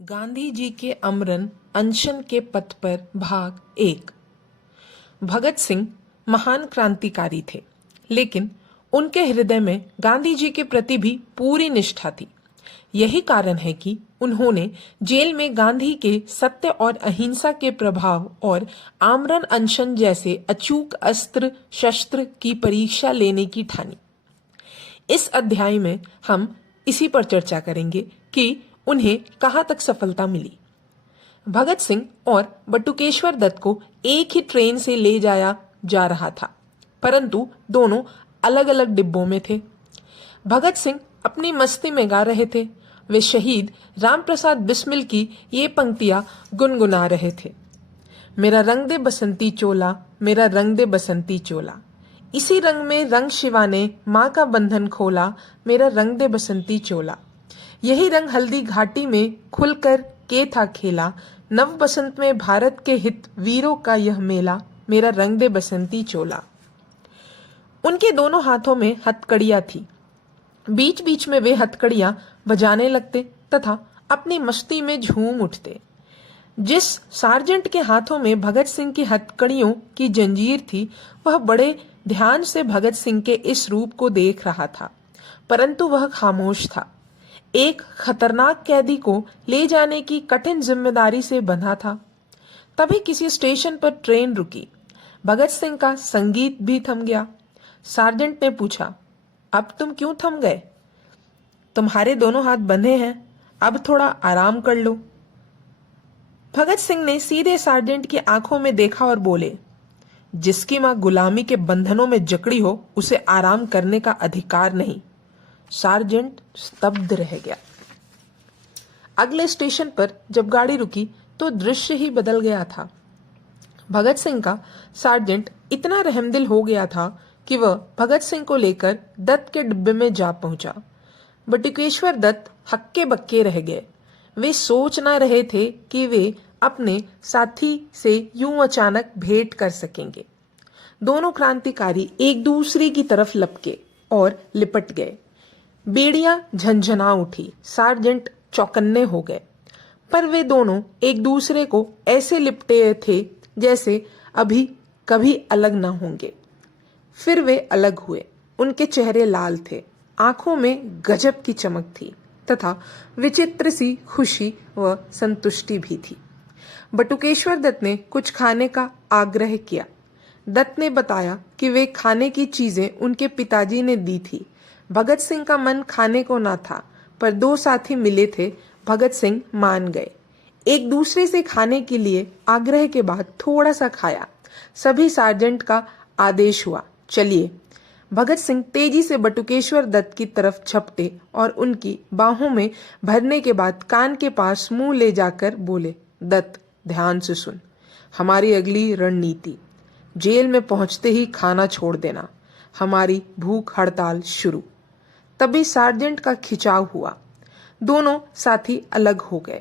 गांधी जी के आमरण अनशन के पथ पर भाग 1। भगत सिंह महान क्रांतिकारी थे, लेकिन उनके हृदय में गांधी जी के प्रति भी पूरी निष्ठा थी। यही कारण है कि उन्होंने जेल में गांधी के सत्य और अहिंसा के प्रभाव और आमरण अनशन जैसे अचूक अस्त्र शस्त्र की परीक्षा लेने की ठानी। इस अध्याय में हम इसी पर चर्चा करेंगे कि उन्हें कहां तक सफलता मिली। भगत सिंह और बटुकेश्वर दत्त को एक ही ट्रेन से ले जाया जा रहा था, परंतु दोनों अलग अलग डिब्बों में थे। भगत सिंह अपनी मस्ती में गा रहे थे। वे शहीद राम प्रसाद बिस्मिल की ये पंक्तियां गुनगुना रहे थे। मेरा रंग दे बसंती चोला, मेरा रंग दे बसंती चोला, इसी रंग में रंग शिवा ने माँ का बंधन खोला, मेरा रंग दे बसंती चोला। यही रंग हल्दी घाटी में खुलकर के था खेला, नव बसंत में भारत के हित वीरों का यह मेला, मेरा रंग दे बसंती चोला। उनके दोनों हाथों में हथकड़ियां थी। बीच बीच में वे हथकड़ियां बजाने लगते तथा अपनी मस्ती में झूम उठते। जिस सार्जेंट के हाथों में भगत सिंह की हथकड़ियों की जंजीर थी, वह बड़े ध्यान से भगत सिंह के इस रूप को देख रहा था, परंतु वह खामोश था। एक खतरनाक कैदी को ले जाने की कठिन जिम्मेदारी से बंधा था। तभी किसी स्टेशन पर ट्रेन रुकी। भगत सिंह का संगीत भी थम गया। सार्जेंट ने पूछा, अब तुम क्यों थम गए? तुम्हारे दोनों हाथ बंधे हैं, अब थोड़ा आराम कर लो। भगत सिंह ने सीधे सार्जेंट की आंखों में देखा और बोले, जिसकी मां गुलामी के बंधनों में जकड़ी हो, उसे आराम करने का अधिकार नहीं। सार्जेंट स्तब्ध रह गया। अगले स्टेशन पर जब गाड़ी रुकी तो दृश्य ही बदल गया था। भगत सिंह का सार्जेंट इतना रहमदिल हो गया था कि वह भगत सिंह को लेकर दत्त के डिब्बे में जा पहुंचा। बटुकेश्वर दत्त हक्के बक्के रह गए। वे सोच ना रहे थे कि वे अपने साथी से यूं अचानक भेंट कर सकेंगे। दोनों क्रांतिकारी एक दूसरे की तरफ लपके और लिपट गए। बेड़ियां झंझना उठी। सार्जेंट चौकन्ने हो गए, पर वे दोनों एक दूसरे को ऐसे लिपटे थे जैसे अभी कभी अलग न होंगे। फिर वे अलग हुए। उनके चेहरे लाल थे, आंखों में गजब की चमक थी तथा विचित्र सी खुशी व संतुष्टि भी थी। बटुकेश्वर दत्त ने कुछ खाने का आग्रह किया। दत्त ने बताया कि वे खाने की चीजें उनके पिताजी ने दी थी। भगत सिंह का मन खाने को ना था, पर दो साथी मिले थे। भगत सिंह मान गए। एक दूसरे से खाने के लिए आग्रह के बाद थोड़ा सा खाया। सभी सार्जेंट का आदेश हुआ, चलिए। भगत सिंह तेजी से बटुकेश्वर दत्त की तरफ झपटे और उनकी बाहों में भरने के बाद कान के पास मुंह ले जाकर बोले, दत्त, ध्यान से सुन, हमारी अगली रणनीति, जेल में पहुंचते ही खाना छोड़ देना, हमारी भूख हड़ताल शुरू। तभी सार्जेंट का खिंचाव हुआ। दोनों साथी अलग हो गए।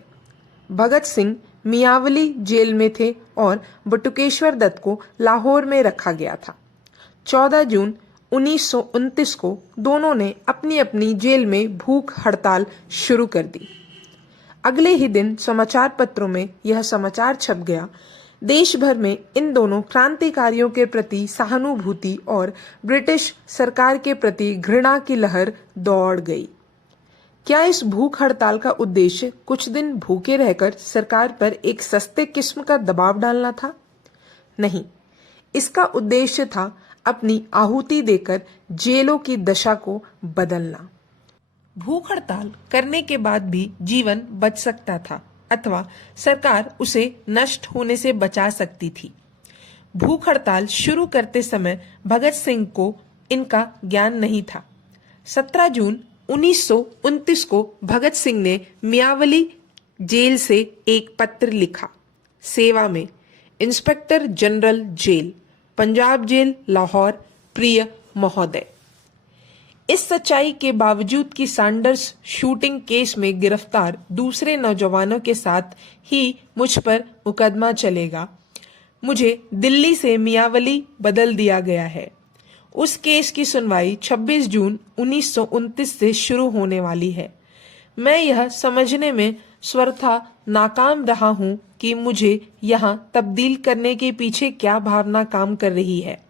भगत सिंह मियावली जेल में थे और बटुकेश्वर दत्त को लाहौर में रखा गया था। 14 जून 1929 को दोनों ने अपनी अपनी जेल में भूख हड़ताल शुरू कर दी। अगले ही दिन समाचार पत्रों में यह समाचार छप गया, देश भर में इन दोनों क्रांतिकारियों के प्रति सहानुभूति और ब्रिटिश सरकार के प्रति घृणा की लहर दौड़ गई। क्या इस भूख हड़ताल का उद्देश्य कुछ दिन भूखे रहकर सरकार पर एक सस्ते किस्म का दबाव डालना था? नहीं, इसका उद्देश्य था अपनी आहुति देकर जेलों की दशा को बदलना। भूख हड़ताल करने के बाद भी जीवन बच सकता था अथवा सरकार उसे नष्ट होने से बचा सकती थी। भूख हड़ताल शुरू करते समय भगत सिंह को इनका ज्ञान नहीं था। 17 जून 1929 को भगत सिंह ने मियावली जेल से एक पत्र लिखा, सेवा में, inspector general jail, Punjab jail, Lahore, प्रिय महोदय। इस सच्चाई के बावजूद कि सैंडर्स शूटिंग केस में गिरफ्तार दूसरे नौजवानों के साथ ही मुझ पर मुकदमा चलेगा, मुझे दिल्ली से मियावली बदल दिया गया है। उस केस की सुनवाई 26 जून 1929 से शुरू होने वाली है। मैं यह समझने में स्वतः नाकाम रहा हूं कि मुझे यहाँ तब्दील करने के पीछे क्या भावना काम कर रही है।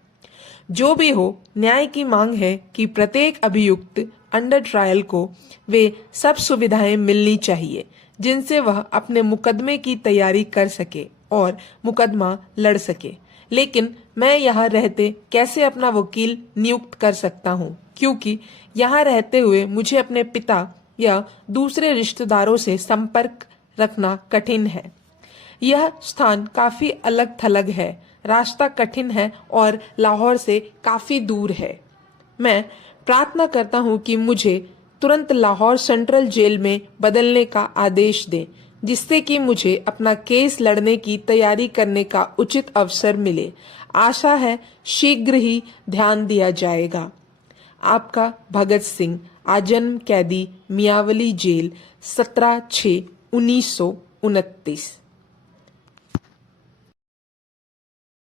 जो भी हो, न्याय की मांग है कि प्रत्येक अभियुक्त अंडर ट्रायल को वे सब सुविधाएं मिलनी चाहिए जिनसे वह अपने मुकदमे की तैयारी कर सके और मुकदमा लड़ सके। लेकिन मैं यहाँ रहते कैसे अपना वकील नियुक्त कर सकता हूँ, क्योंकि यहाँ रहते हुए मुझे अपने पिता या दूसरे रिश्तेदारों से संपर्क रखना कठिन है। यह स्थान काफी अलग थलग है, रास्ता कठिन है और लाहौर से काफी दूर है। मैं प्रार्थना करता हूँ कि मुझे तुरंत लाहौर सेंट्रल जेल में बदलने का आदेश दें, जिससे कि मुझे अपना केस लड़ने की तैयारी करने का उचित अवसर मिले। आशा है शीघ्र ही ध्यान दिया जाएगा। आपका भगत सिंह, आजन्म कैदी, मियावली जेल, 17/6/1929।